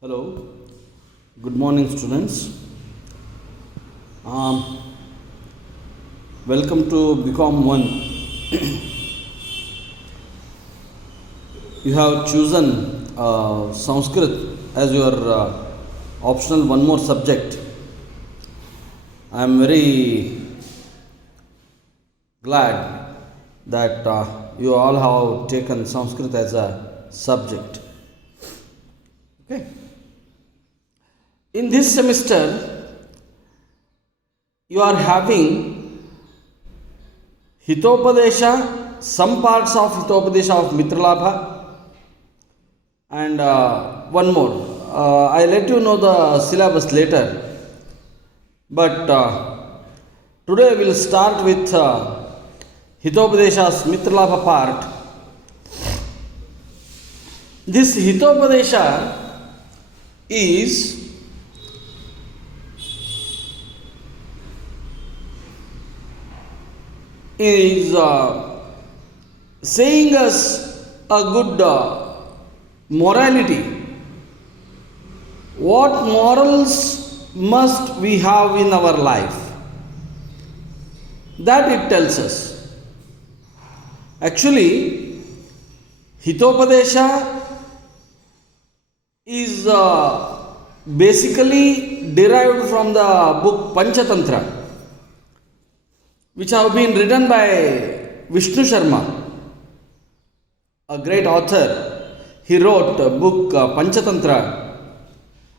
Hello, good morning, students. Um, Welcome to BCom 1. You have chosen Sanskrit as your optional one more subject. I am very glad that you all have taken Sanskrit as a subject. Okay. In this semester, you are having Hitopadesha, some parts of Hitopadesha of Mitralabha, and one more. I'll let you know the syllabus later. But today we'll start with Hitopadesha's Mitralabha part. This Hitopadesha is saying us a good morality. What morals must we have in our life? That it tells us. Actually, Hitopadesha is basically derived from the book Panchatantra, which have been written by Vishnu Sharma, a great author. He wrote a book Panchatantra.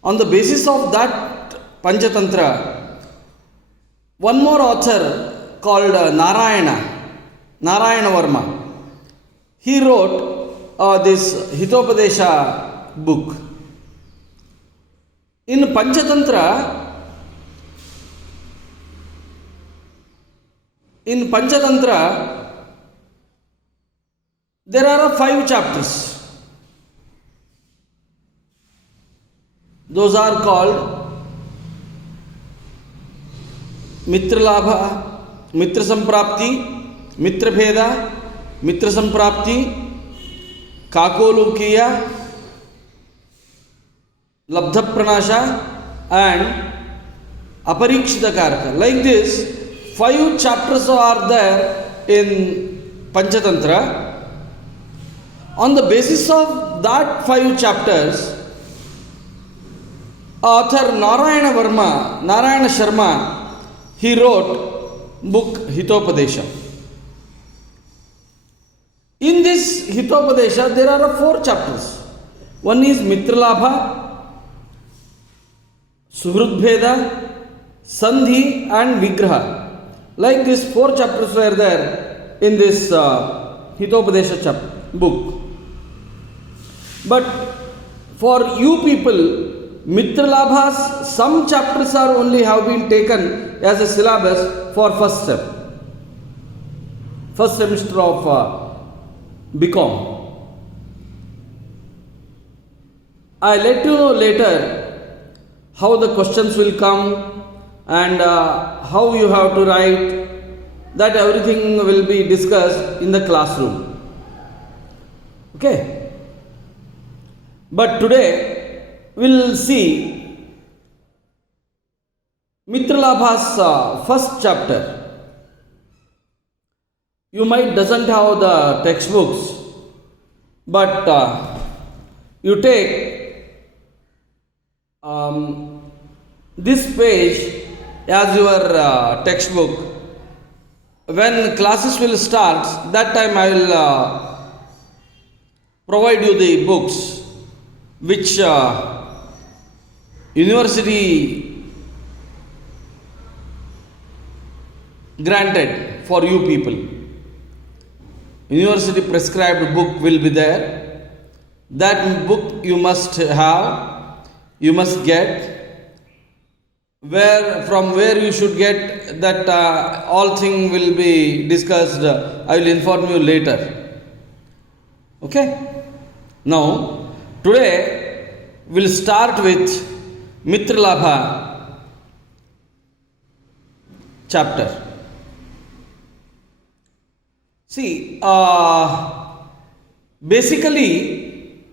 On the basis of that Panchatantra, one more author called Narayana Varma, he wrote this Hitopadesha book. In Panchatantra, there are 5 chapters. Those are called Mitralabha, Mitra Samprapti, Mitra Bheda, Mitra Samprapti, Kakolukiya, Labdha Pranasha, and Aparikshita Karaka. Like this, 5 chapters are there in Panchatantra. On the basis of that 5 chapters, author Narayana Sharma, he wrote book Hitopadesha. In this Hitopadesha, there are 4 chapters. One is Mitralabha, Suhrudbheda, Sandhi, and Vigraha. Like this, 4 chapters were there in this Hitopadesha book. But for you people, Mitralabhas, some chapters are only have been taken as a syllabus for first semester of BCom. I'll let you know later how the questions will come and how you have to write. That everything will be discussed in the classroom. Okay? But today we'll see Mitralabha's first chapter. You might doesn't have the textbooks, but you take this page as your textbook. When classes will start, that time I will provide you the books which university granted for you people. University prescribed book will be there. That book you must have, you must get. From where you should get that, all thing will be discussed. I will inform you later. Okay? Now, today we'll start with Mitralabha chapter. See, basically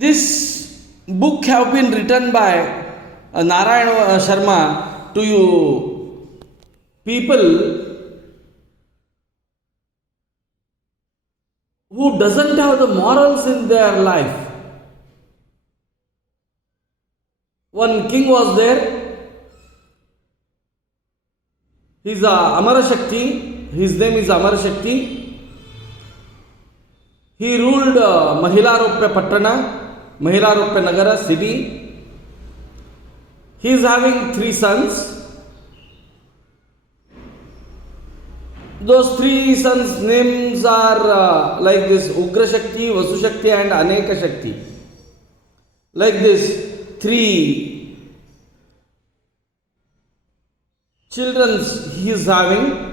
This book have been written by Narayan Sharma to you people who doesn't have the morals in their life. One king was there. He's Amara Shakti. His name is Amara Shakti. He ruled Mahilaropya Pattana, Mahilaropya Nagara city. He is having 3 sons. Those 3 sons' names are like this: Ugra Shakti, Vasu Shakti, and Aneka Shakti. Like this, 3 children he is having.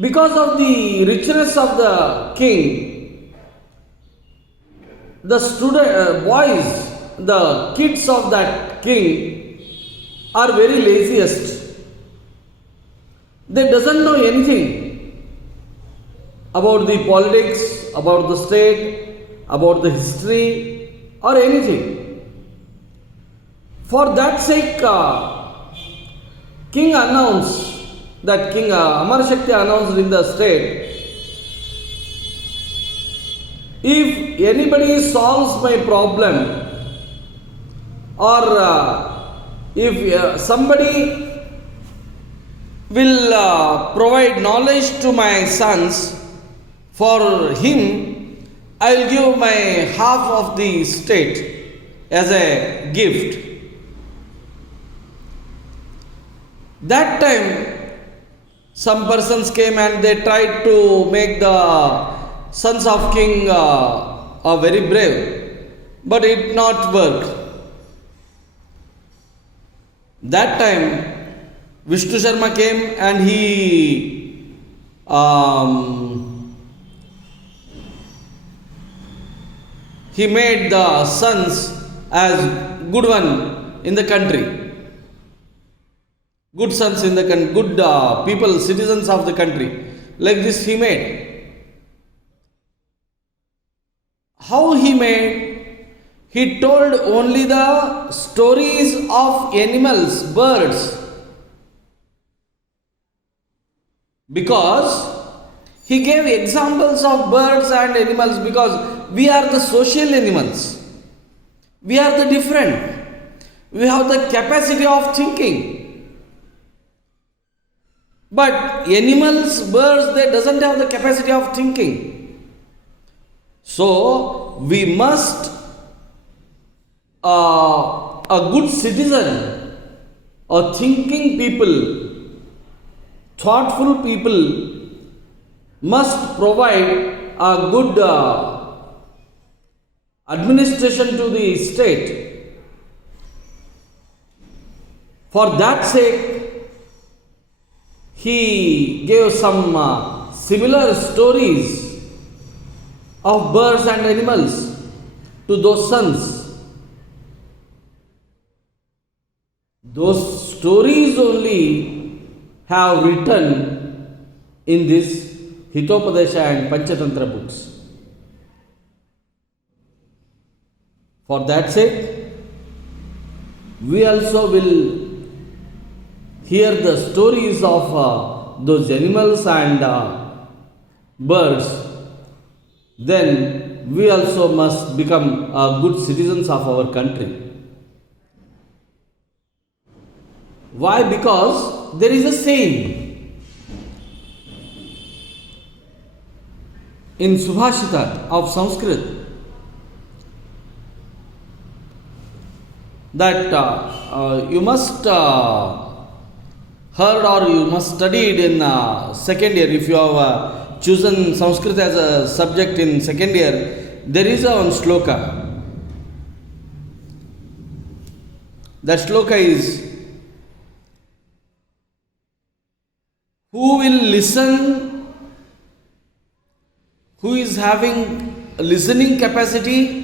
Because of the richness of the king, the boys, the kids of that king are very laziest. They doesn't know anything about the politics, about the state, about the history, or anything. For that sake, king announced, that King Amara Shakti announced in the state, if anybody solves my problem, or if somebody will provide knowledge to my sons, for him I will give my half of the state as a gift. That time some persons came and they tried to make the sons of king very brave, but it did not work. That time Vishnu Sharma came and he made the sons as good one in the country. Good sons in the country, good people, citizens of the country. Like this he made. How he made? He told only the stories of animals, birds. Because he gave examples of birds and animals, because we are the social animals. We are the different. We have the capacity of thinking. But animals, birds, they doesn't have the capacity of thinking. So we must, a good citizen, a thinking people, thoughtful people must provide a good administration to the state. For that sake, he gave some similar stories of birds and animals to those sons. Those stories only have written in this Hitopadesha and Panchatantra books. For that sake, we also will hear the stories of those animals and birds. Then we also must become good citizens of our country. Why? Because there is a saying in Subhashita of Sanskrit that you must heard or you must studied in second year. If you have chosen Sanskrit as a subject in second year, there is one shloka. That shloka is, who will listen, who is having listening capacity,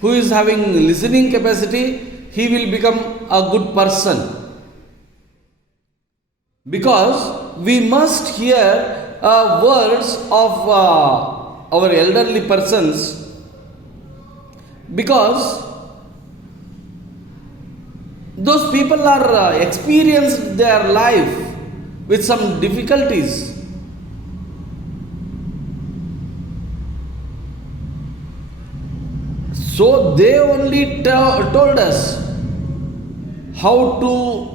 who is having listening capacity, he will become a good person. because we must hear words of our elderly persons, because those people are experienced their life with some difficulties. So they only told us how do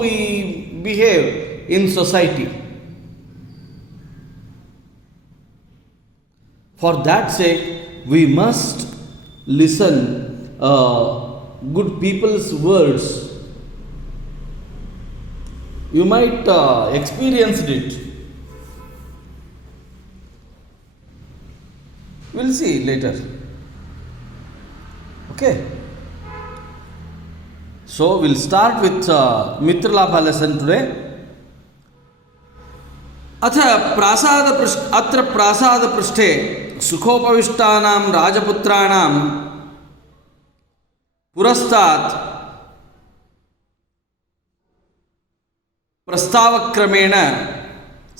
we behave in society. For that sake, we must listen good people's words. You might experienced it. We'll see later. Okay. So we'll start with Mitralabha lesson today. अत्र प्रासादपृष्ठे सुखोपविष्टानां राजपुत्राणां पुरस्तात् प्रस्तावक्रमेण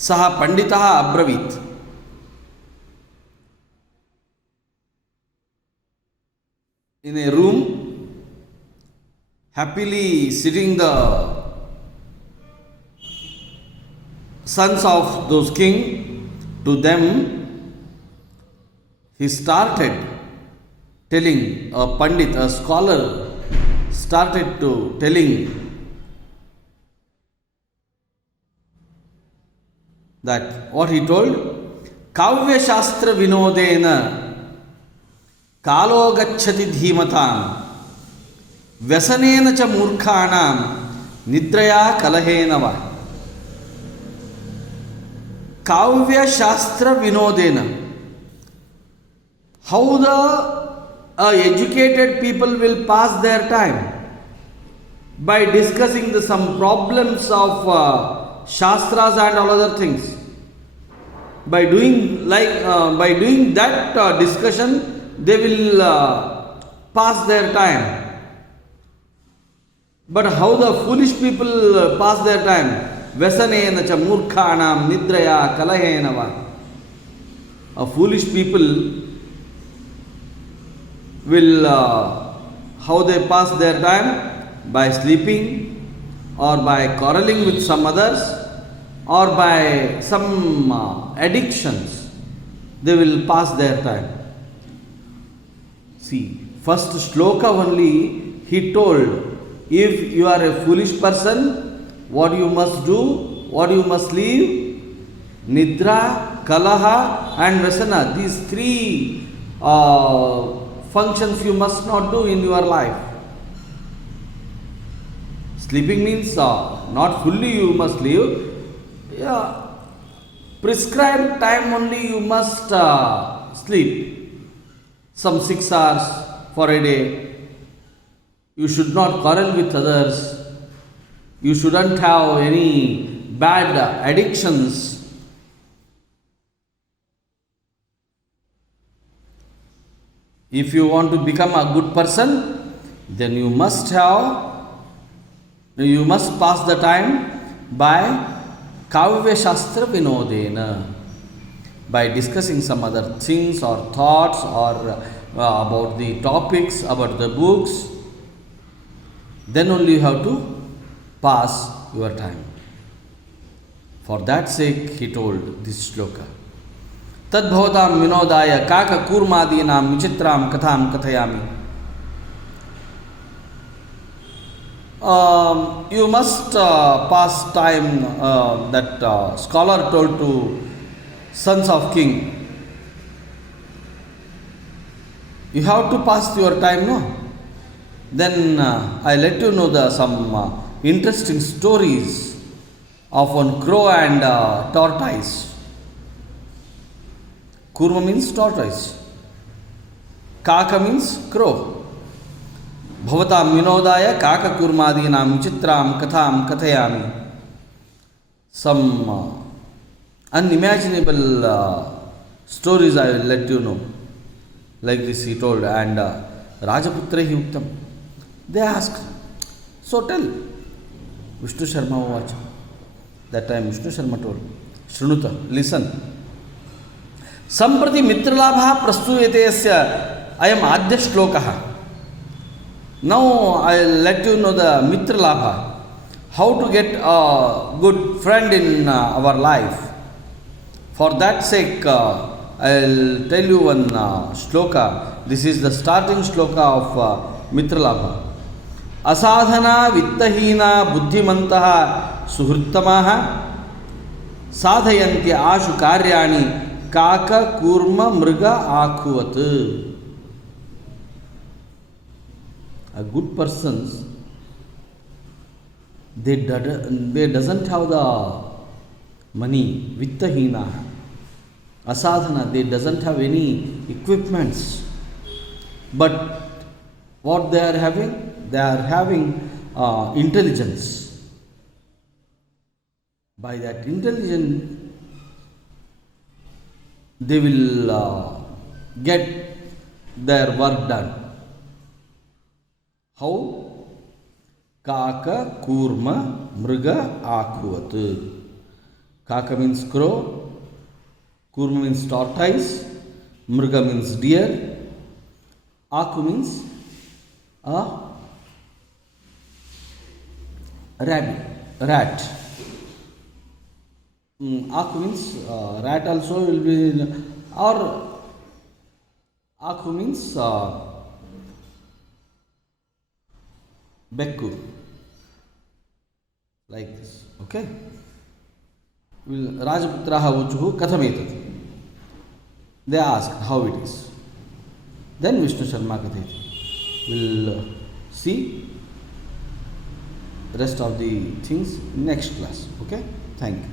सः पंडितः अब्रवीत्, in a room, happily sitting the sons of those king, to them he started telling, a pandit, a scholar started to telling that what he told, Kavya Shastra Vinodena कालो गच्छति धीमतां व्यसनेन च मूर्खाणां निद्रया कलहेन वा. काव्य शास्त्र विनोदेन, how the educated people will pass their time by discussing some problems of shastras and all other things. By doing that discussion, they will pass their time. But how the foolish people pass their time? Vesanena cha murkhanam nidraya kalahena va. Foolish people will how they pass their time? By sleeping, or by quarreling with some others, or by some addictions. They will pass their time. See, first shloka only he told, if you are a foolish person, what you must do, what you must leave, nidra, kalaha and vasana, these three functions you must not do in your life. Sleeping means not fully you must leave. Yeah, prescribed time only you must sleep. Some 6 hours for a day. You should not quarrel with others. You shouldn't have any bad addictions. If you want to become a good person, then you must pass the time by Kavya Shastra Vinodena, by discussing some other things or thoughts or about the topics, about the books. Then only you have to pass your time. For that sake he told this shloka. Tad bhavatam vinodaya kaka kurmadinam vichitram katham kathayami. You must pass time, that scholar told to sons of king. You have to pass your time, no? Then I let you know some interesting stories of one crow and tortoise. Kurma means tortoise. Kaka means crow. Bhavatam vinodaya kaka kurmadinam chitram katham kathayami. Some unimaginable stories I will let you know. Like this he told, and Rajaputra hi uktam. They asked, so tell, Vishnu Sharma Uvacha. That time Vishnu Sharma told, Shrunuta, listen. Samprati mitralabha prastuyate asya ayam adya shlokaha. Now I'll let you know the mitralabha. How to get a good friend in our life. For that sake, I'll tell you one shloka. This is the starting shloka of mitralabha. Asadhana vittahina buddhimantaha suhrittamaha sadhayanti ashu karyani Kaka kurma mriga akhuvat. A good person, they doesn't have the money, vittahina, asadhana, they doesn't have any equipments. But what they are having? They are having intelligence. By that intelligence, they will get their work done. How? Kaka, kurma, mriga, akhuvat. Kaka means crow, kurma means tortoise, mriga means deer, aku means a rat. Aku means rat also will be, or aku means bekku, like this. Okay. Rajaputraha uchuhu kathametat. They asked how it is. Then Vishnu Sharma katheti. We'll see rest of the things next class. Okay. Thank you.